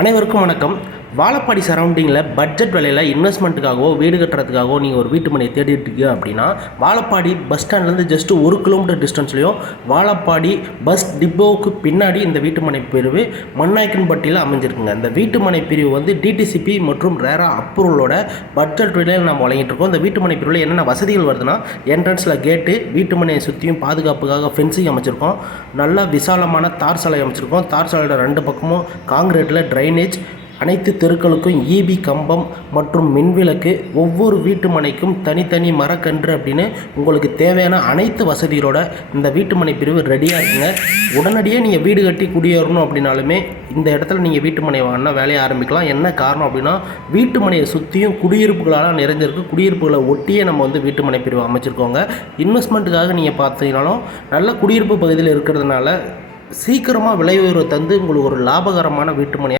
அனைவருக்கும் வணக்கம். வாழப்பாடி சரௌண்டிங்கில் பட்ஜெட் விலையில் இன்வெஸ்ட்மெண்ட்டுக்காகவோ வீடு கட்டுறதுக்காகவோ நீங்கள் ஒரு வீட்டு மனையை தேடிட்டு இருக்கீங்க அப்படின்னா, வாழப்பாடி பஸ் ஸ்டாண்ட்லேருந்து ஜஸ்ட் 1 கிலோமீட்டர் டிஸ்டன்ஸ்லையும் வாழப்பாடி பஸ் டிப்போவுக்கு பின்னாடி இந்த வீட்டு மனை பிரிவு மண்ணாய்க்கன்பட்டியில் அமைஞ்சிருக்குங்க. இந்த வீட்டு மனை பிரிவு வந்து டிடிசிபி மற்றும் ரேரா அப்ரூவலோட பட்ஜெட் விலையில் நம்ம வழங்கிட்டு இருக்கோம். இந்த வீட்டு மனை பிரிவில் என்னென்ன வசதிகள் வருதுன்னா, என்ட்ரன்ஸில் கேட்டு, வீட்டு மனையை சுற்றியும் பாதுகாப்புக்காக ஃபென்சிங் அமைச்சிருக்கோம். நல்லா விசாலமான தார் சாலை அமைச்சிருக்கோம். தார் சாலையோட 2 பக்கமும் காங்கிரீட்டில் ட்ரைனேஜ், அனைத்து தெருக்களுக்கும் ஈபி கம்பம் மற்றும் மின்விளக்கு, ஒவ்வொரு வீட்டு மனைக்கும் தனித்தனி மரக்கன்று அப்படின்னு உங்களுக்கு தேவையான அனைத்து வசதிகளோட இந்த வீட்டு மனை பிரிவு ரெடியாக இருக்குங்க. உடனடியாக நீங்கள் வீடு கட்டி குடியேறணும் அப்படின்னாலுமே இந்த இடத்துல நீங்கள் வீட்டு மனை வாங்கினா வேலையை ஆரம்பிக்கலாம். என்ன காரணம் அப்படின்னா, வீட்டு மனையை சுற்றியும் குடியிருப்புகளால் நிறைஞ்சிருக்கு. குடியிருப்புகளை ஒட்டியே நம்ம வந்து வீட்டு மனை பிரிவு அமைச்சிருக்கோங்க. இன்வெஸ்ட்மெண்ட்டுக்காக நீங்கள் பார்த்தீங்கன்னாலும் நல்ல குடியிருப்பு பகுதியில் இருக்கிறதுனால சீக்கிரமாக விலை உயர்வு தந்து உங்களுக்கு ஒரு லாபகரமான வீட்டு மனை